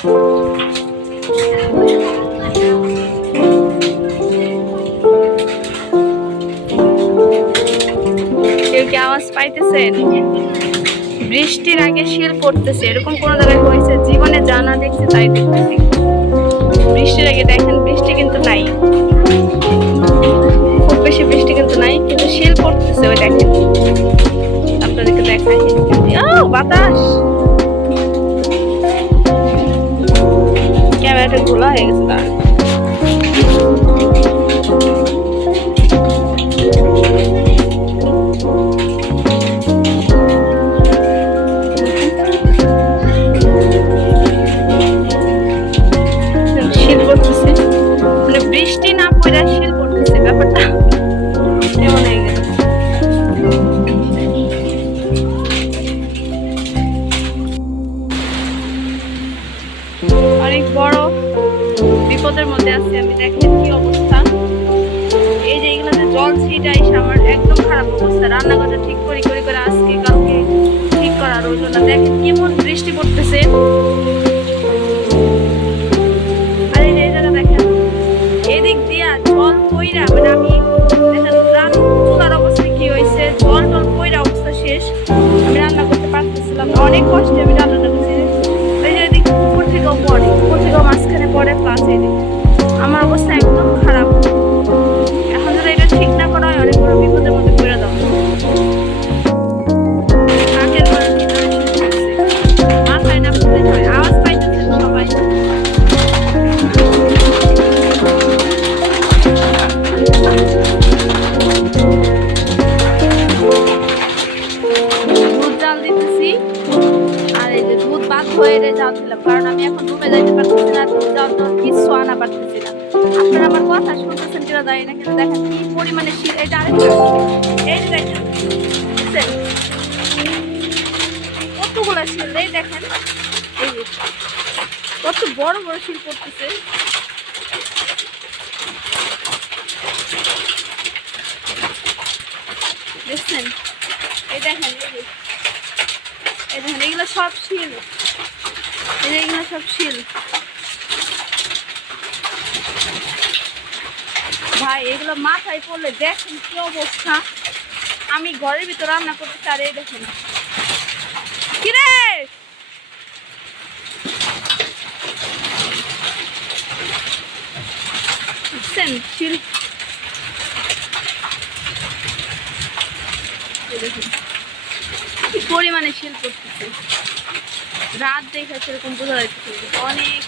কেউ কি আওয়াজ পাইতেছেন? বৃষ্টির আগে শিল পড়তেছে, এরকম কোন জায়গায় হয়েছে? জীবনে জানা দেখছি তাই দেখতেছি। বৃষ্টির আগে দেখেন, বৃষ্টি কিন্তু নাই, খুব বেশি বৃষ্টি কিন্তু নাই, কিন্তু শিল পড়তেছে। ওই দেখেন, আপনাদেরকে দেখাই। বাতাস, ক্যামেরাটা ঘোলা হয়ে গেছে তার। শিল পড়তেছে, মানে বৃষ্টি না পড়ে শিল পড়তেছে, ব্যাপারটা এমন হয়ে গেল। অনেক বড় বিপদের মধ্যে আছি আমি। দেখেন কি অবস্থা, এই যে এগুলোতে জল ছিটাই, আমার একদম খারাপ অবস্থা। রান্নাঘরটা ঠিক করে আজকে কালকে ঠিক করা রইল না। দেখেন কেমন বৃষ্টি পড়তেছে। আর এই জায়গা দেখেন, এদিক দিয়া জল পইরা, মানে আমি দেখেন চুলার অবস্থা কি হয়েছে, জল পইরা অবস্থা শেষ। আমি রান্না করতে পারতেছিলাম না, অনেক কষ্টে আমি রান্নাটা করছি। এই যে এদিক উপর থেকেও পড়ে, উপর থেকেও মাঝখানে পড়ে, প্লাস এদিক আমার অবস্থা একদম খারাপ। এখন যদি এটা ঠিক না করা হয়, অনেক বড় বিপদের মধ্যে পড়ে দাও। নাকের ঘরের ভিতরে মাথায় না পড়ে যায়। আওয়াজ পাইতেছেন সবাই? দুধ জাল দিতেছি, আর এই যে দুধ বাদ হয়ে জাল দিলাম, কারণ আমি এখন রুমে যাইতে পারতেছি না, দুধ জাল দেওয়ার কিছু আনা পারতেছি না। আপনারা আমার কথা শুনতেছেন কিনা জানি না, কিন্তু দেখেন কি পরিমাণে শীত। এই যে আরেকটা, এই যে দেখেন কতগুলো শিল, এই দেখেন, এই যে কত বড় বড় শিল পড়তেছে। দেখছেন? এই দেখেন, এই দেখেন এগুলো সব শিল, এগুলো সব শিল। ভাই এগুলো মাথায় পড়লে দেখেন কি অবস্থা। আমি ঘরের ভিতর রান্না করতে, আর এই দেখেন কিরে বুঝছেন শিল। দেখুন কি পরিমাণে শিল পড়তেছে। রাত দেখে সেরকম বোঝা যাচ্ছে অনেক।